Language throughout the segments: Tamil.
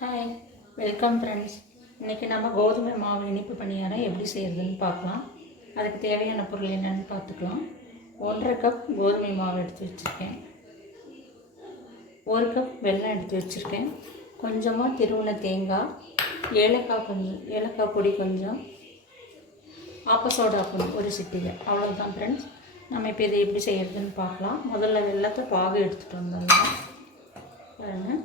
Hi, welcome friends. இன்றைக்கி நம்ம கோதுமை மாவு இனிப்பு பணியாரம் எப்படி செய்கிறதுன்னு பார்க்கலாம். அதுக்கு தேவையான பொருள் என்னென்னு பார்த்துக்கலாம். 1.5 கப் கோதுமை மாவு எடுத்து வச்சுருக்கேன். 1 கப் வெல்லம் எடுத்து வச்சுருக்கேன். கொஞ்சமாக திருவுன தேங்காய், ஏலக்காய் பொடி கொஞ்சம், ஆப்ப சோடா பொடி ஒரு சிட்டிகை. அவ்வளோதான் ஃப்ரெண்ட்ஸ். நம்ம இப்போ இதை எப்படி செய்கிறதுன்னு பார்க்கலாம். முதல்ல வெல்லத்தை பாகு எடுத்துகிட்டு வந்துடலாம். பாருங்கள்,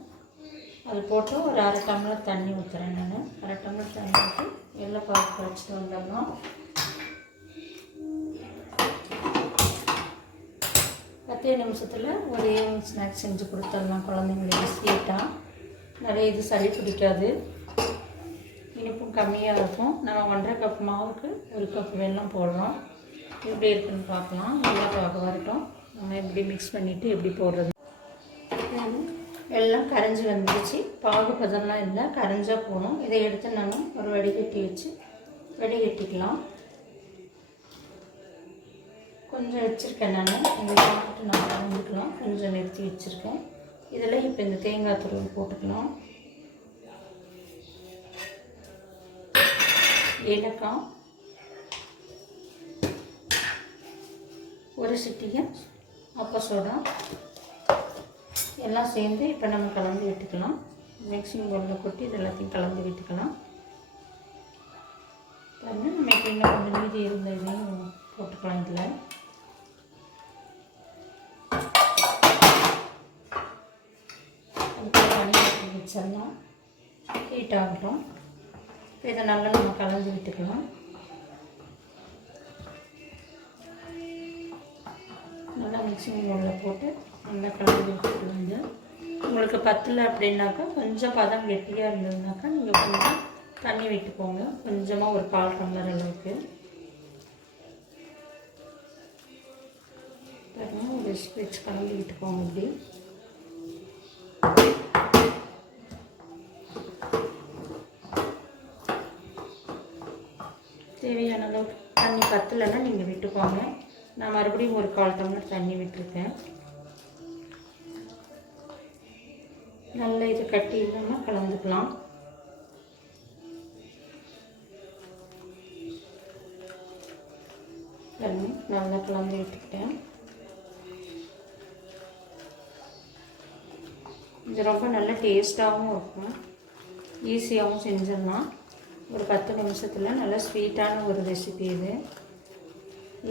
அது போட்டு ஒரு 1/2 டம்ளர் தண்ணி ஊற்றுறேன். நான் 1/2 டம்ளர் தண்ணி ஊற்றி வெள்ளை பாகு கரைச்சிட்டு வந்துடலாம். 10 நிமிஷத்தில் ஒரு ஈவினிங் ஸ்நாக்ஸ் செஞ்சு கொடுத்துடலாம் குழந்தைங்களுக்கு. ஸ்வீட்டாக நிறைய இது சளி பிடிக்காது, இனிப்பும் கம்மியாக இருக்கும். நம்ம 1.5 கப் மாவுக்கு 1 கப் வெல்லம் போடுறோம். எப்படி இருக்குன்னு பார்க்கலாம். வெள்ளை பாகு வரட்டும். நம்ம எப்படி மிக்ஸ் பண்ணிவிட்டு எப்படி போடுறது. எல்லாம் கரைஞ்சி வந்துடுச்சு. பாகு பதம்லாம் இல்லை, கரைஞ்சால் போகணும். இதை எடுத்து நம்ம ஒரு வடிகட்டி வச்சு வடிகட்டிக்கலாம். கொஞ்சம் வச்சுருக்கேன் நான். இதை போட்டுட்டு நம்ம கலந்துக்கலாம். கொஞ்சம் நிறுத்தி வச்சுருக்கேன். இதில் இப்போ இந்த தேங்காய் துருவல் போட்டுக்கலாம். ஏலக்காய், ஒரு சிட்டிகை ஆப்ப சோடா எல்லாம் சேர்ந்து இப்போ நம்ம கலந்து விட்டுக்கலாம். மிக்சிங் பவுலில் கொட்டி இது எல்லாத்தையும் கலந்து விட்டுக்கலாம். பாருங்கள், நம்ம இப்போ இன்னும் கொஞ்சம் மீதி இருந்த இதையும் போட்டுக்கலாம். இதில் அதுக்கு தண்ணி ஊற்றி வச்சிடலாம். ஹீட் ஆகட்டும். இப்போ இதை நல்லா நம்ம கலந்து விட்டுக்கலாம். நல்லா மிக்சிங் பவுலில் போட்டு நல்லா கலந்து விட்டுக்கலாம். உங்களுக்கு பத்தலை அப்படின்னாக்கா, கொஞ்சம் பதம் கெட்டியாக இருந்ததுனாக்கா நீங்கள் கொஞ்சம் தண்ணி விட்டுக்கோங்க. கொஞ்சமாக ஒரு 1/4 டம்ளர் அளவுக்கு. பாருங்கள், ஒரு வச்சு கலந்து விட்டுக்கோங்க. இப்படி தேவையான அளவுக்கு தண்ணி பத்தலைன்னா நீங்கள் விட்டுக்கோங்க. நான் மறுபடியும் ஒரு 1/4 டம்ளர் தண்ணி விட்டுருக்கேன். நல்லா இது கட்டி இல்லாமல் கலந்துக்கலாம். நல்லா கலந்து விட்டுக்கிட்டேன். இது ரொம்ப நல்ல டேஸ்ட்டாகவும் இருக்கும், ஈஸியாகவும் செஞ்சிடலாம். ஒரு 10 நிமிஷத்தில் நல்ல ஸ்வீட்டான ஒரு ரெசிபி. இது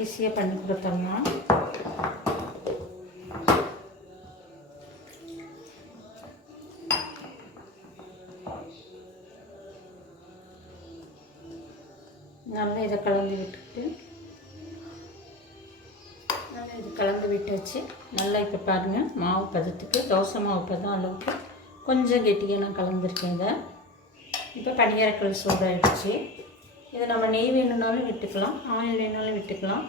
ஈஸியாக பண்ணி கொடுத்துடலாம். நல்லா இதை கலந்து விட்டாச்சு. நல்லா இப்போ பாருங்கள், மாவு பதத்துக்கு தோசை மாவு பதம் அளவுக்கு கொஞ்சம் கெட்டியாக நான் கலந்துருக்கேன். இதை இப்போ பணியாரக்கல் சூடாகிடுச்சு. இதை நம்ம நெய் வேணும்னாலும் விட்டுக்கலாம், ஆயில் வேணும்னாலும் விட்டுக்கலாம்.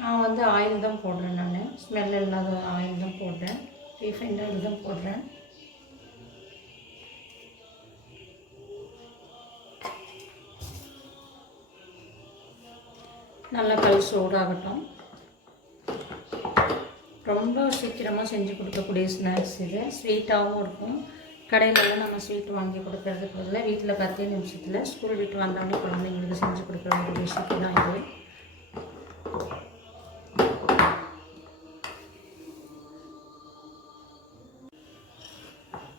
நான் ஆயில் தான் போடுறேன். நான் ஸ்மெல் இல்லாத ஆயில் தான் போடுறேன், ரீஃபைண்ட் ஆயில் தான் போடுறேன். நல்லா கல் சூடாகட்டும். ரொம்ப சீக்கிரமாக செஞ்சு கொடுக்கக்கூடிய ஸ்நாக்ஸ் இது. ஸ்வீட்டாகவும் இருக்கும். கடையிலலாம் நம்ம ஸ்வீட் வாங்கி கொடுக்கறதுக்கு பதில் வீட்டில் 10 நிமிஷத்தில் ஸ்கூல் விட்டு வந்தோடனே குழந்தைங்களுக்கு செஞ்சு கொடுக்குற ஒரு ரெசிபி தான் இது.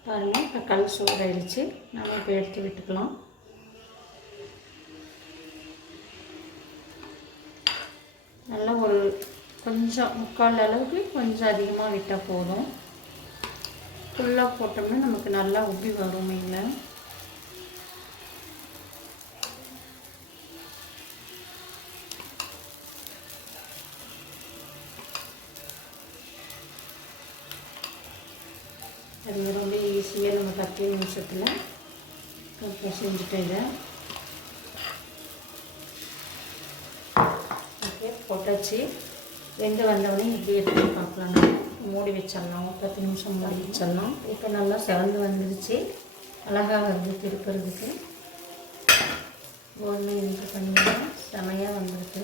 பாருங்கள், இப்போ கல் சூடாயிடுச்சு. நம்ம இப்போ எடுத்து விட்டுக்கலாம். நல்லா ஒரு கொஞ்சம் 3/4 அளவுக்கு கொஞ்சம் அதிகமாக விட்டால் போதும். ஃபுல்லாக போட்டோம்னா நமக்கு நல்லா உப்பி வரும். இல்லை அது ரொம்ப ஈஸியாக நம்ம 10 நிமிஷத்தில் செஞ்சுட்டு இதை போட்டாச்சு. வெந்து வந்தவொடனே இப்படி எடுத்து பார்க்கலாம். நம்ம மூடி வச்சிடலாம். 10 நிமிஷம் மூடி வச்சிடலாம். இப்போ நல்லா செவந்து வந்துடுச்சு. அழகாக வந்து திருப்புறதுக்கு கோதுமை இனிப்பு பண்ணிடலாம். செமையாக வந்துருக்கு.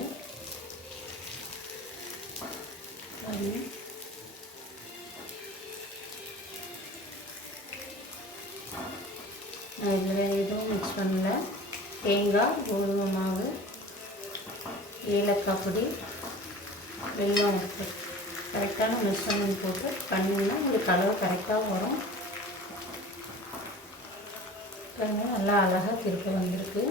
நான் இதில் வேறு எதுவும் மிக்ஸ் பண்ணல. தேங்காய், கோதுமை மாவு, ஏலக்காய் பொடி, வெல்லம் உப்பு கரெக்டான மெஷர்மெண்ட் போட்டு பண்ணிங்கன்னா உங்களுக்கு அளவு கரெக்டாக வரும். பாருங்கள், நல்லா அழகாக திருப்ப வந்திருக்கு.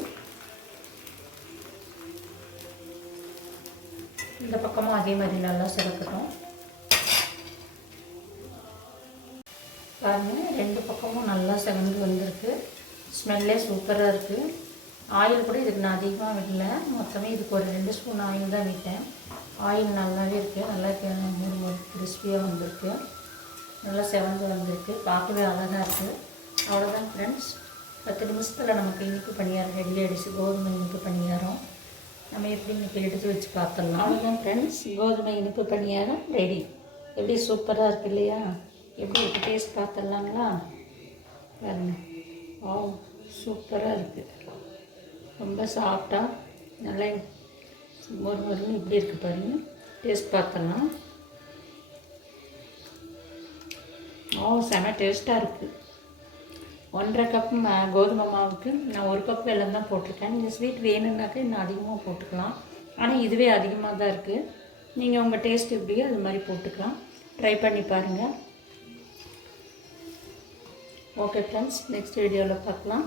இந்த பக்கமும் அதே மாதிரி நல்லா சிறக்கட்டும். பாருங்கள், ரெண்டு பக்கமும் நல்லா செவந்து வந்திருக்கு. ஸ்மெல்லே சூப்பராக இருக்குது. ஆயில் கூட இதுக்கு நான் அதிகமாக விடல. மொத்தமே இதுக்கு ஒரு 2 ஸ்பூன் ஆயில் தான் விட்டேன். ஆயில் நல்லாவே இருக்குது. நல்லா கிறிஸ்பியாக வந்திருக்கு. நல்லா செவந்து வந்திருக்கு. பார்க்கவே அழகாக இருக்குது. அவ்வளோதான் ஃப்ரெண்ட்ஸ். 10 நிமிஷத்தில் நமக்கு இனிப்பு பணியாரம் ரெடி ஆகிடுச்சு. கோதுமை இனிப்பு பணியாரம் நம்ம எப்படி இன்றைக்கி எடுத்து வச்சு பார்த்துடலாம். அவ்வளோதான் ஃப்ரெண்ட்ஸ், கோதுமை இனிப்பு பணியாரம் ரெடி. எப்படி சூப்பராக இருக்குது இல்லையா? எப்படி இருக்குது டேஸ்ட் பார்த்துடலாங்களா? பாருங்க, ஓ சூப்பராக இருக்குது. ரொம்ப சாஃப்டாக நல்லா மொறுமொறுன்னு இப்படி இருக்குது பாருங்கள். டேஸ்ட் பார்த்துடலாம். ஓ செம டேஸ்ட்டாக இருக்குது. 1.5 கப் கோதுமை மாவுக்கு நான் 1 கப் வெல்லம் தான் போட்டிருக்கேன். நீங்கள் ஸ்வீட் வேணும்னாக்கா இன்னும் அதிகமாக போட்டுக்கலாம். ஆனால் இதுவே அதிகமாக தான் இருக்குது. நீங்கள் உங்கள் டேஸ்ட் எப்படியோ அது மாதிரி போட்டுக்கலாம். ட்ரை பண்ணி பாருங்கள். ஓகே ஃப்ரெண்ட்ஸ், நெக்ஸ்ட் வீடியோவில் பார்க்கலாம்.